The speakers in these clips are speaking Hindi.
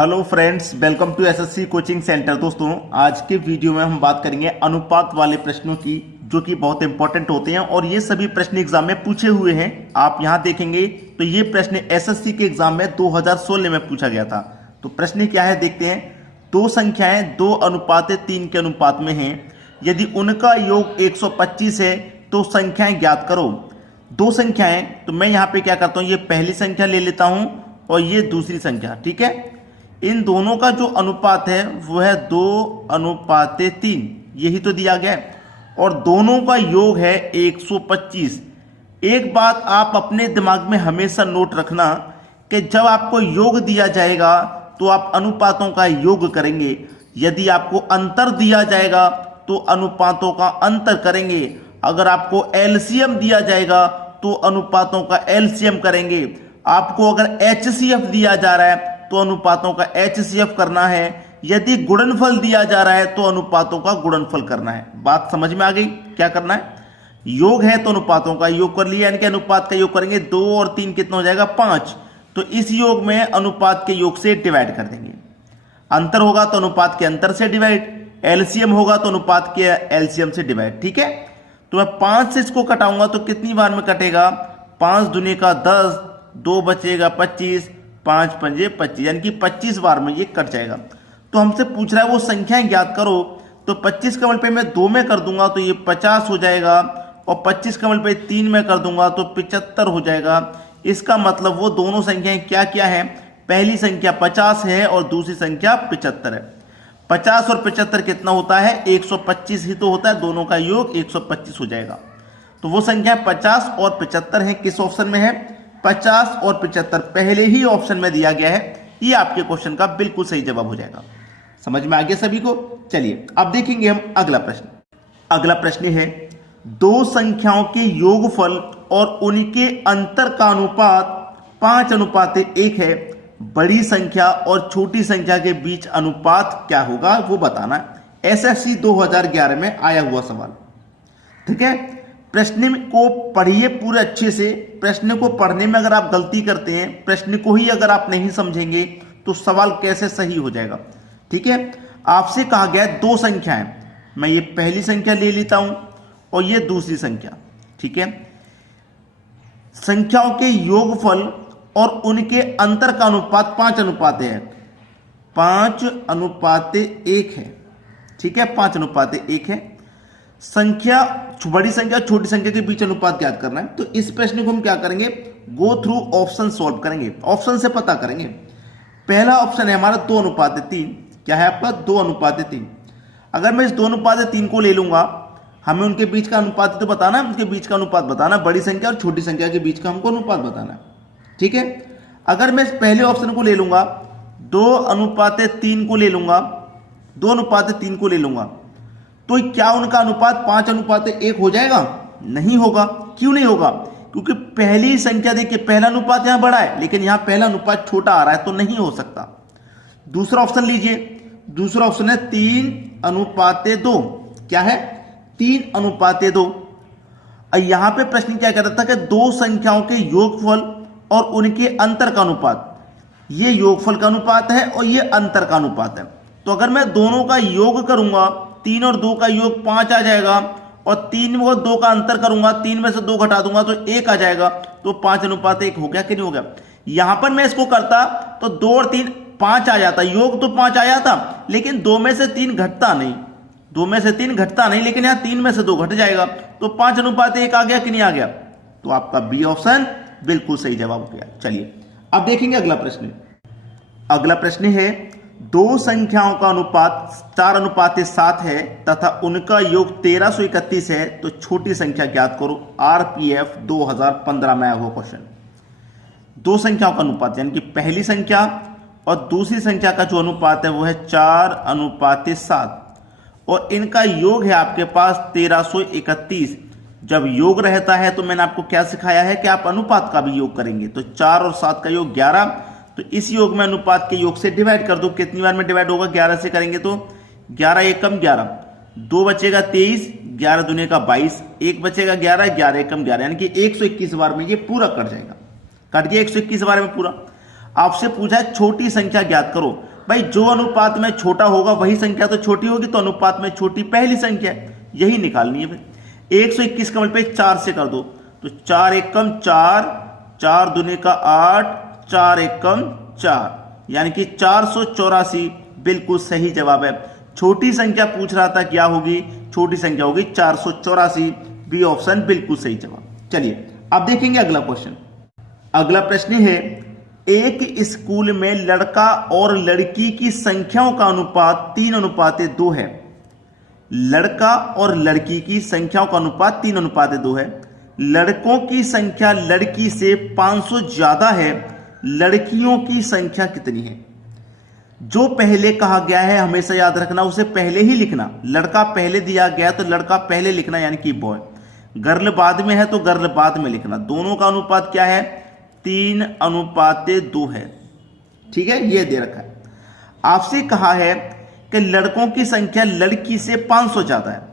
Hello friends, welcome to SSC coaching centre. दोस्तों, आज के वीडियो में हम बात करेंगे अनुपात वाले प्रश्नों की, जो कि बहुत इंपॉर्टेंट होते हैं और ये सभी प्रश्न एग्जाम में पूछे हुए हैं। आप यहाँ देखेंगे तो ये प्रश्न एसएससी के एग्जाम में 2016 में पूछा गया था। तो प्रश्न क्या है देखते हैं। दो संख्याएं 2:3 के अनुपात में हैं, यदि उनका योग 125 है तो संख्याएं ज्ञात करो। दो संख्याएं, तो मैं यहाँ पे क्या करता हूँ, ये पहली संख्या ले लेता हूं और ये दूसरी संख्या, ठीक है। इन दोनों का जो अनुपात है वो है 2:3, यही तो दिया गया है, और दोनों का योग है 125। एक बात आप अपने दिमाग में हमेशा नोट रखना कि जब आपको योग दिया जाएगा तो आप अनुपातों का योग करेंगे, यदि आपको अंतर दिया जाएगा तो अनुपातों का अंतर करेंगे, अगर आपको एलसीएम दिया जाएगा तो अनुपातों का एलसीएम करेंगे, आपको अगर एचसीएफ दिया जा रहा है तो अनुपातों का एचसीएफ करना है, यदि गुणनफल दिया जा रहा है तो अनुपातों का गुणनफल करना है। बात समझ में आ गई? क्या करना है, योग है तो अनुपातों का योग कर लिया, यानी कि अनुपात का योग करेंगे। 2 और 3 कितना हो जाएगा, 5। तो इस योग में अनुपात के योग से डिवाइड कर देंगे। अंतर होगा तो अनुपात के अंतर से डिवाइड, एलसीएम होगा तो अनुपात के एलसीएम से डिवाइड, ठीक है। तो मैं 5 से इसको कटाऊंगा तो कितनी बार में कटेगा, 5 दूनी का 10, 2 बचेगा 25, 5 पंजे 25, यानी कि 25 बार में ये कट जाएगा। तो हमसे पूछ रहा है वो संख्याएं ज्ञात करो, तो 25 का मल्टीप्लाई मैं 2 में कर दूंगा तो ये 50 हो जाएगा, और 25 का मल्टीप्लाई 3 में कर दूंगा तो 75 हो जाएगा। इसका मतलब वो दोनों संख्याएं क्या क्या है, पहली संख्या 50 है और दूसरी संख्या 75 है। 50 और 75 कितना होता है, 125 ही तो होता है, दोनों का योग 125 हो जाएगा। तो वो संख्या 50 और 75 है, किस ऑप्शन में है, 50 और 75 पहले ही ऑप्शन में दिया गया है। ये आपके क्वेश्चन का बिल्कुल सही जवाब हो जाएगा। समझ में आ गया सभी को? चलिए अब देखेंगे हम अगला प्रश्न। अगला प्रश्न है, दो संख्याओं के योगफल और उनके अंतर का अनुपात 5:1 है। बड़ी संख्या और छोटी संख्या के बीच अनुपात क्या होगा वो बताना। एसएससी 2011 में आया हुआ सवाल, ठीक है। प्रश्न को पढ़िए पूरे अच्छे से। प्रश्न को पढ़ने में अगर आप गलती करते हैं, प्रश्न को ही अगर आप नहीं समझेंगे तो सवाल कैसे सही हो जाएगा, ठीक है। आपसे कहा गया है दो संख्याएं, मैं ये पहली संख्या ले लेता हूं और ये दूसरी संख्या, ठीक है। संख्याओं के योगफल और उनके अंतर का अनुपात 5:1 है। 5:1 है, ठीक है, 5:1 है। संख्या, बड़ी संख्या छोटी संख्या के बीच अनुपात ज्ञात करना है। तो इस प्रश्न को हम क्या करेंगे, गो थ्रू ऑप्शन सॉल्व करेंगे, ऑप्शन से पता करेंगे। पहला ऑप्शन है हमारा 2:3, क्या है आपका 2:3। अगर मैं इस 2:3 को ले लूंगा, हमें उनके बीच का अनुपात तो बताना है, उनके बीच का अनुपात बताना, बड़ी संख्या और छोटी संख्या के बीच का हमको अनुपात बताना है, ठीक है। अगर मैं इस पहले ऑप्शन को ले लूंगा, 2:3 को ले लूंगा, 2:3 को ले लूंगा, तो क्या उनका अनुपात 5:1 हो जाएगा? नहीं होगा। क्यों नहीं होगा? क्योंकि पहली संख्या देखिए, पहला अनुपात यहां बड़ा है लेकिन यहां पहला अनुपात छोटा आ रहा है, तो नहीं हो सकता। दूसरा ऑप्शन लीजिए, दूसरा ऑप्शन है 3:2। क्या है, 3:2। यहां पे प्रश्न क्या कर रहा था कि दो संख्याओं के योगफल और उनके अंतर का अनुपात, ये योगफल का अनुपात है और ये अंतर का अनुपात है। तो अगर मैं दोनों का योग करूंगा, 3 और 2 का योग 5 आ जाएगा, और 3 और 2 का अंतर करूंगा, 3 में से 2 घटा दूंगा तो 1 आ जाएगा। तो 5:1 हो गया कि नहीं हो गया? यहां पर मैं इसको करता तो 2 और 3 5 आ जाता, योग तो 5 आया था, लेकिन 2 में से 3 घटता नहीं, 2 में से 3 घटता नहीं, लेकिन यहां 3 में से 2 घट जाएगा, तो 5:1 आ गया कि नहीं आ गया? तो आपका बी ऑप्शन बिल्कुल सही जवाब हो गया। चलिए अब देखेंगे अगला प्रश्न। अगला प्रश्न है, दो संख्याओं का अनुपात 4:7 है तथा उनका योग 1331 है, तो छोटी संख्या ज्ञात करो। आरपीएफ 2015 में आया हुआ क्वेश्चन। दो संख्याओं का अनुपात, यानी कि पहली संख्या और दूसरी संख्या का जो अनुपात है वो है 4:7, और इनका योग है आपके पास 1331। जब योग रहता है तो मैंने आपको क्या सिखाया है कि आप अनुपात का भी योग करेंगे। तो 4 और 7 का योग 11, तो इस योग में अनुपात के योग से डिवाइड कर दो। कितनी बार में डिवाइड होगा, 11 से करेंगे तो 11 एकम 11, 2 बचेगा 23, 11 दूने का 22, 1 बचेगा 11, 11 एकम 11, यानी कि 121 बार में ये पूरा कट जाएगा। कट गया 121 बार में पूरा। आपसे पूछा है छोटी संख्या ज्ञात करो। भाई जो अनुपात में छोटा होगा वही संख्या तो छोटी होगी, तो अनुपात में छोटी पहली संख्या है, यही निकालनी है भाई। 121 का मल्टीप्लाई 4 से कर दो, तो 4 एकम 4, 4 दूने का 8, 4 एकम 4, यानी कि 484 बिल्कुल सही जवाब है। छोटी संख्या पूछ रहा था, क्या होगी? छोटी संख्या होगी 484, बी ऑप्शन बिल्कुल सही जवाब। चलिए अब देखेंगे अगला क्वेश्चन। अगला प्रश्न है, एक स्कूल में लड़का और लड़की की संख्याओं का अनुपात 3:2 है। लड़का और लड़की की संख्याओं का अनुपात 3:2 है। लड़कों की संख्या लड़की से 500 ज्यादा है, लड़कियों की संख्या कितनी है? जो पहले कहा गया है हमेशा याद रखना, उसे पहले ही लिखना। लड़का पहले दिया गया तो लड़का पहले लिखना, यानी कि बॉय। गर्ल बाद में है तो गर्ल बाद में लिखना। दोनों का अनुपात क्या है? 3:2 है। ठीक है, यह दे रखा है। आपसे कहा है कि लड़कों की संख्या लड़की से 500 ज्यादा है।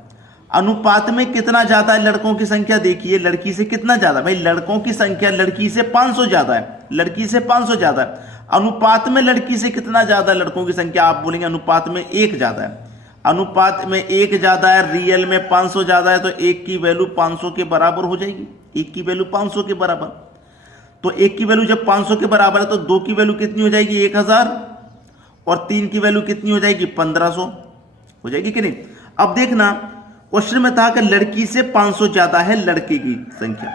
अनुपात में कितना ज्यादा है लड़कों की संख्या? देखिए लड़की से कितना ज्यादा? भाई लड़कों की संख्या लड़की से 500 ज्यादा है, लड़की से 500 ज्यादा है। अनुपात में लड़की से कितना ज्यादा है लड़कों की संख्या? आप बोलेंगे अनुपात में 1 ज्यादा है। अनुपात में 1 ज्यादा है, रियल में 500 ज्यादा है, तो 1 की वैल्यू 500 के बराबर हो जाएगी। 1 की वैल्यू 500 के बराबर, तो 1 की वैल्यू जब 500 के बराबर है तो 2 की वैल्यू कितनी हो जाएगी? 1000, और 3 की वैल्यू कितनी हो जाएगी? 1500 हो जाएगी कि नहीं? अब देखना, क्वेश्चन में था कि लड़की से 500 ज्यादा है लड़के की संख्या,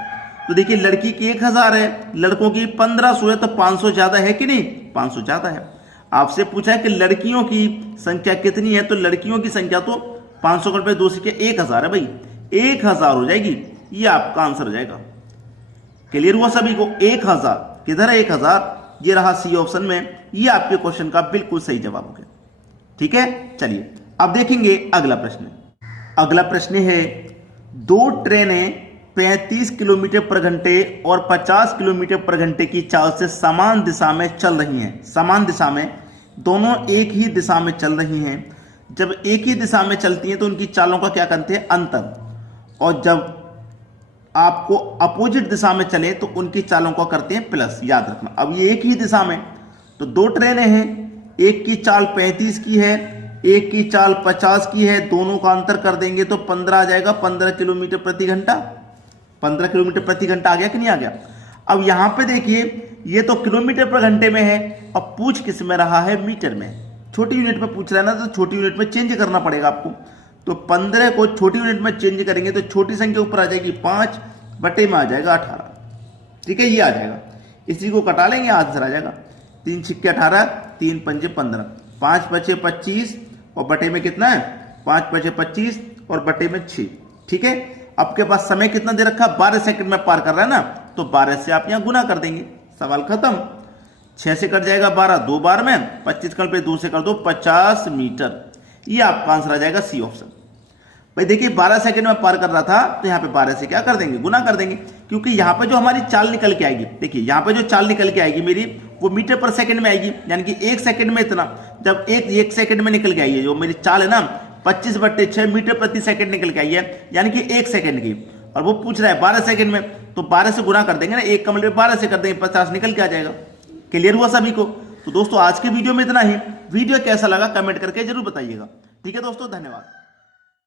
तो देखिए लड़की की 1000 है, लड़कों की 1500 है, तो 500 ज्यादा है कि नहीं? 500 ज्यादा है। आपसे पूछा है कि लड़कियों की संख्या कितनी है, तो लड़कियों की संख्या तो 500 का 2 से 1000 है भाई, 1000 हो जाएगी। ये आपका आंसर हो जाएगा। क्लियर हुआ सभी को? 1000 किधर है? 1000 ये रहा सी ऑप्शन में। ये आपके क्वेश्चन का बिल्कुल सही जवाब हो गया। ठीक है, चलिए अब देखेंगे अगला प्रश्न। अगला प्रश्न है, 2 ट्रेनें 35 किलोमीटर पर घंटे और 50 किलोमीटर पर घंटे की चाल से समान दिशा में चल रही हैं। समान दिशा में, दोनों एक ही दिशा में चल रही हैं। जब एक ही दिशा में चलती हैं तो उनकी चालों का क्या करते हैं? अंतर। और जब आपको अपोजिट दिशा में चले तो उनकी चालों का करते हैं प्लस। याद रखना, अब ये एक ही दिशा में, तो 2 ट्रेनें हैं, एक की चाल 35 की है, एक की चाल 50 की है, दोनों का अंतर कर देंगे तो 15 आ जाएगा। 15 किलोमीटर प्रति घंटा, 15 किलोमीटर प्रति घंटा आ गया कि नहीं आ गया? अब यहां पे देखिए, ये तो किलोमीटर पर घंटे में है, अब पूछ किस में रहा है? मीटर में। छोटी यूनिट में पूछ रहा है ना, तो छोटी यूनिट में चेंज करना पड़ेगा आपको। तो 15 को छोटी यूनिट में चेंज करेंगे तो छोटी संख्या ऊपर आ जाएगी 5, बटे में आ जाएगा 18। ठीक है, ये आ जाएगा। इसी को कटा लेंगे, आंसर आ जाएगा 3 छिक्के 18, 3 पंजे 15, 5 पचे 25, और बटे में कितना है? 5 पचे 25 और बटे में 6। ठीक है, आपके पास समय कितना दे रखा? 12 सेकंड में पार कर रहा है ना, तो 12 से आप यहां गुना कर देंगे, सवाल खत्म। 6 से कट जाएगा 12, 2 बार में, 25 कल पे 2 से कर दो 50 मीटर। ये आपका आंसर आ जाएगा सी ऑप्शन। भाई देखिए 12 सेकंड में पार कर रहा था, तो यहाँ पे 12 से क्या कर देंगे? गुना कर देंगे, क्योंकि यहाँ पे जो हमारी चाल निकल के आएगी, देखिए यहाँ पे जो चाल निकल के आएगी मेरी, वो मीटर पर सेकंड में आएगी, यानी कि 1 सेकंड में इतना। जब एक सेकंड में निकल के आई है, जो मेरी चाल है ना 25/6 मीटर प्रति सेकंड निकल के आई है, यानी कि 1 सेकंड की, और वो पूछ रहा है 12 सेकंड में, तो 12 से गुना कर देंगे ना, 1 का मतलब 12 से कर देंगे, 50 निकल के आ जाएगा। क्लियर हुआ सभी को? तो दोस्तों आज के वीडियो में इतना ही। वीडियो कैसा लगा कमेंट करके जरूर बताइएगा। ठीक है दोस्तों, धन्यवाद।